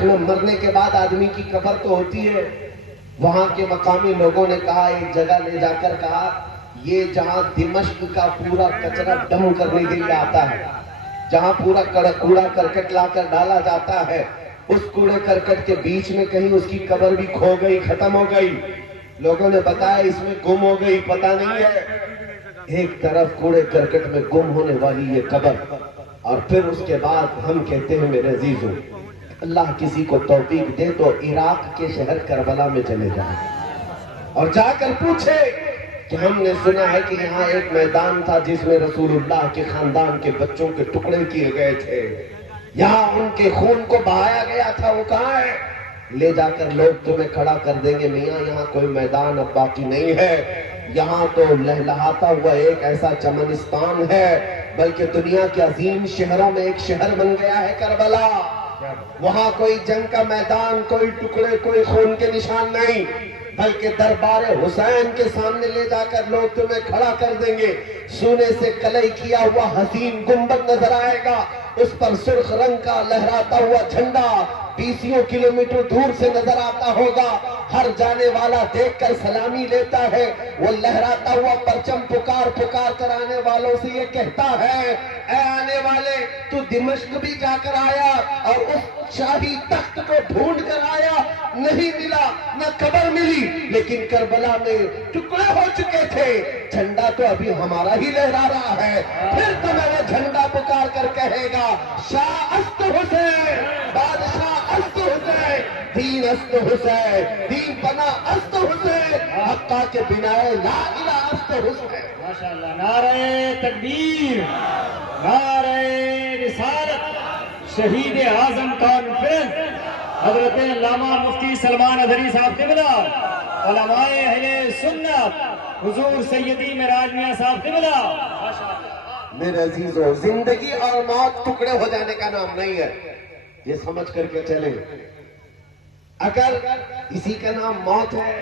تاریخ میں مرنے کے بعد آدمی کی قبر تو ہوتی ہے. وہاں کے مقامی لوگوں نے کہا, ایک جگہ لے جا کر کہا, یہ جہاں دمشق کا پورا کچرا ڈم کرنے کے لیے آتا ہے, جہاں پورا کوڑا کرکٹ لا کر ڈالا جاتا ہے, اس کوڑے کرکٹ کے بیچ میں کہیں اس کی قبر بھی کھو گئی, ختم ہو گئی. لوگوں نے بتایا اس میں گم ہو گئی, پتہ نہیں ہے. ایک طرف کوڑے کرکٹ میں گم ہونے والی یہ قبر, اور پھر اس کے بعد ہم کہتے ہیں میرے عزیزوں, اللہ کسی کو توفیق دے تو عراق کے شہر کربلا میں چلے جائیں اور جا کر پوچھے کہ ہم نے سنا ہے کہ یہاں ایک میدان تھا جس میں رسول اللہ کے خاندان کے بچوں کے ٹکڑے کیے گئے تھے, یہاں ان کے خون کو بہایا گیا تھا, وہ کہاں ہے؟ لے جا کر لوگ تمہیں کھڑا کر دیں گے, میاں یہاں کوئی میدان اب باقی نہیں ہے, یہاں تو لہلہاتا ہوا ایک ایسا چمنستان ہے, بلکہ دنیا کے عظیم شہروں میں ایک شہر بن گیا ہے کربلا. وہاں کوئی جنگ کا میدان, کوئی ٹکڑے, کوئی خون کے نشان نہیں, بلکہ دربار حسین کے سامنے لے جا کر لوگ تمہیں کھڑا کر دیں گے. سونے سے کلئی کیا ہوا حسین گنبد نظر آئے گا, اس پر سرخ رنگ کا لہراتا ہوا جھنڈا 20 کلومیٹر دور سے نظر آتا ہوگا. ہر جانے والا دیکھ کر سلامی لیتا ہے. وہ لہراتا ہوا پرچم پکار پکار کر آنے والوں سے یہ کہتا ہے, اے آنے والے, تو دمشق بھی جا کر آیا اور اس شاہی تخت کو ڈھونڈ کر آیا, نہیں ملا, نہ قبر ملی, لیکن کربلا میں ٹکڑے ہو چکے تھے, جھنڈا تو ابھی ہمارا ہی لہرا رہا ہے. پھر تو میں نے جھنڈا پکار کر کہے گا, شاہ است حسین, بادشاہ است حسین, دین است حسین, دین بنا است حسین, حقا کے بنا لا الہ است حسین. ماشاءاللہ. نعرہ تکبیر, نعرہ رسالت. شہید اعظم کانفرنس حضرت علامہ مفتی سلمان اظہری صاحب قبلہ, علماء اہل سنت حضور سیدی معراج میاں صاحب قبلہ. میرے عزیزوں, زندگی اور موت ٹکڑے ہو جانے کا نام نہیں ہے, یہ سمجھ کر کے چلیں. اگر اسی کا نام موت ہے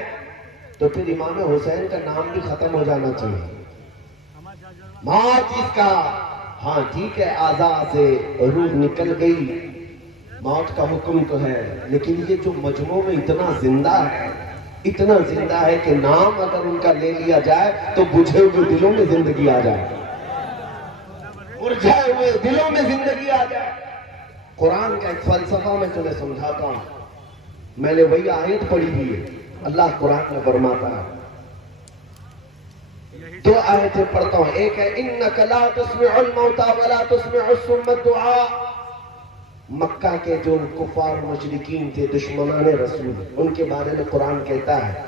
تو پھر امام حسین کا نام بھی ختم ہو جانا چاہیے. موت اس کا, ہاں ٹھیک ہے, اعضاء سے روح نکل گئی, موت کا حکم تو ہے, لیکن یہ جو مجموع میں اتنا زندہ ہے, اتنا زندہ ہے کہ نام اگر ان کا لے لیا جائے تو بجھے ہوئے دلوں میں زندگی آ جائے, مرجھائے ہوئے دلوں میں زندگی آ جائے. قرآن کا ایک فلسفہ میں تمہیں سمجھاتا ہوں, میں نے وہی آیت پڑھی ہوئی ہے. اللہ قرآن میں فرماتا ہے, دو آیتیں پڑھتا ہوں. ایک ہے انک لا تسمع الموتى ولا تسمع الصم الدعاء. مکہ کے جو کفار مشرکین تھے, دشمنان رسول, ان کے بارے میں قرآن کہتا ہے,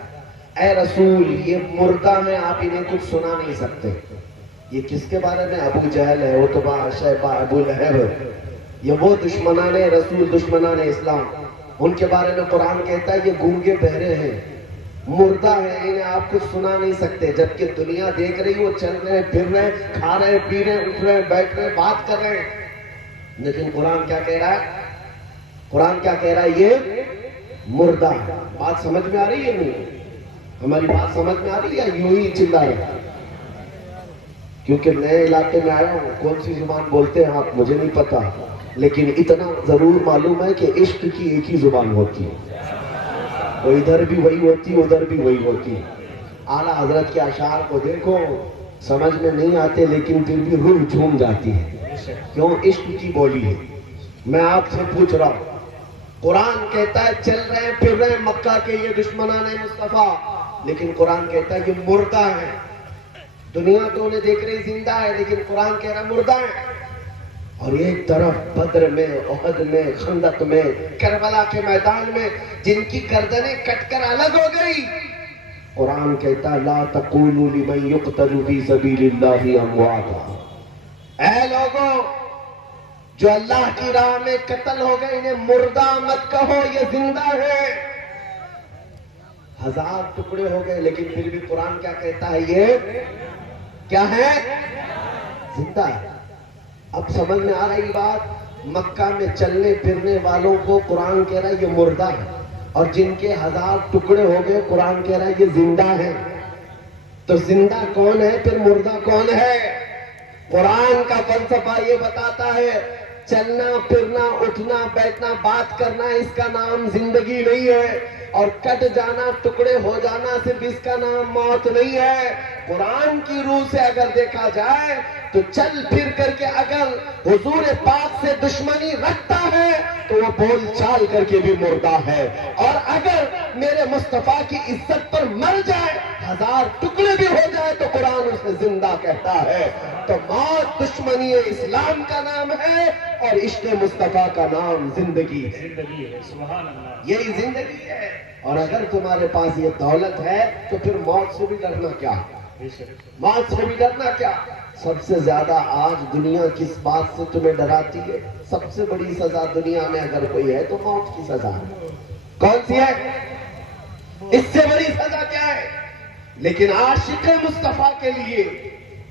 اے رسول یہ مردہ ہیں, آپ انہیں کچھ سنا نہیں سکتے. یہ کس کے بارے میں؟ ابو جہل ہے, عتبہ, شیبہ, ابو لہب, یہ وہ دشمنان رسول, دشمنان اسلام, ان کے بارے میں قرآن کہتا ہے یہ گونگے بہرے ہیں, مردہ ہیں, انہیں آپ کچھ سنا نہیں سکتے. جبکہ دنیا دیکھ رہی, وہ چل رہے, پھر رہے, کھا رہے, پی رہے, اٹھ رہے, بیٹھ رہے, بات کر رہے ہیں. لیکن قرآن کیا کہہ رہا ہے؟ قرآن کیا کہہ رہا ہے؟ یہ مردہ ہے. بات سمجھ میں آ رہی ہے نہیں؟ ہماری بات سمجھ میں آ رہی ہے یا یوں ہی چلا رہے؟ کیونکہ نئے علاقے میں آیا ہوں, کون سی زبان بولتے ہیں آپ مجھے نہیں پتا, لیکن اتنا ضرور معلوم ہے کہ عشق کی ایک ہی زبان ہوتی ہے, وہ ادھر بھی وہی ہوتی ہے, ادھر بھی وہی ہوتی ہے. اعلیٰ حضرت کے اشعار کو دیکھو, سمجھ میں نہیں آتے لیکن پھر بھی روح جھوم جاتی ہے. کیوں؟ عشق کی بولی ہے. میں آپ سے پوچھ رہا ہوں, قرآن کہتا ہے چل رہے پھر رہے مکہ کے یہ دشمنان مصطفیٰ, لیکن قرآن کہتا ہے یہ مردہ ہے. دنیا تو انہیں دیکھ رہی زندہ ہے, لیکن قرآن کہہ رہا ہے مردہ ہے. اور ایک طرف بدر میں, احد میں, خندق میں, کربلا کے میدان میں جن کی گردنیں کٹ کر الگ ہو گئی, قرآن کہتا ہے لا تقولوا لمن يقتل في سبيل الله امواتا. اے لوگوں جو اللہ کی راہ میں قتل ہو گئے, انہیں مردہ مت کہو, یہ زندہ ہے. 1000 ٹکڑے ہو گئے, لیکن پھر بھی قرآن کیا کہتا ہے؟ یہ کیا ہے؟ زندہ ہے. اب سمجھ میں آ رہی بات؟ مکہ میں چلنے پھرنے والوں کو قرآن کہہ رہا ہے یہ مردہ ہے, اور جن کے 1000 ٹکڑے ہو گئے قرآن کہہ رہا ہے یہ زندہ ہے. تو زندہ کون ہے, پھر مردہ کون ہے؟ قرآن کا فلسفہ یہ بتاتا ہے چلنا پھرنا اٹھنا بیٹھنا بات کرنا اس کا نام زندگی نہیں ہے، اور کٹ جانا ٹکڑے ہو جانا صرف اس کا نام موت نہیں ہے۔ قرآن کی روح سے اگر دیکھا جائے تو چل پھر کر کے اگر حضور پاک سے دشمنی رکھتا ہے تو وہ بول چال کر کے بھی مردہ ہے، اور اگر میرے مصطفیٰ کی عزت پر مر جائے، ہزار ٹکڑے بھی ہو جائے تو قرآن اسے زندہ کہتا ہے۔ تو موت دشمنی اسلام کا نام ہے اور عشق مصطفیٰ کا نام زندگی ہے۔ زندگی ہے، سبحان اللہ۔ یہی زندگی ہے، اور اگر تمہارے پاس یہ دولت ہے تو پھر موت سے بھی ڈرنا کیا؟ بے شک۔ موت سے بھی ڈرنا کیا؟ سب سے زیادہ آج دنیا کس بات سے تمہیں ڈراتی ہے؟ سب سے بڑی سزا دنیا میں اگر کوئی ہے تو موت کی سزا ہے۔ کون سی ہے؟ اس سے بڑی سزا کیا ہے؟ لیکن عاشق مصطفیٰ کے لیے،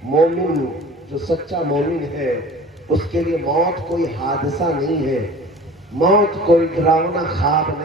مومن جو سچا مومن ہے، اس کے لیے موت کوئی حادثہ نہیں ہے، موت کوئی ڈراؤنا خواب نہیں۔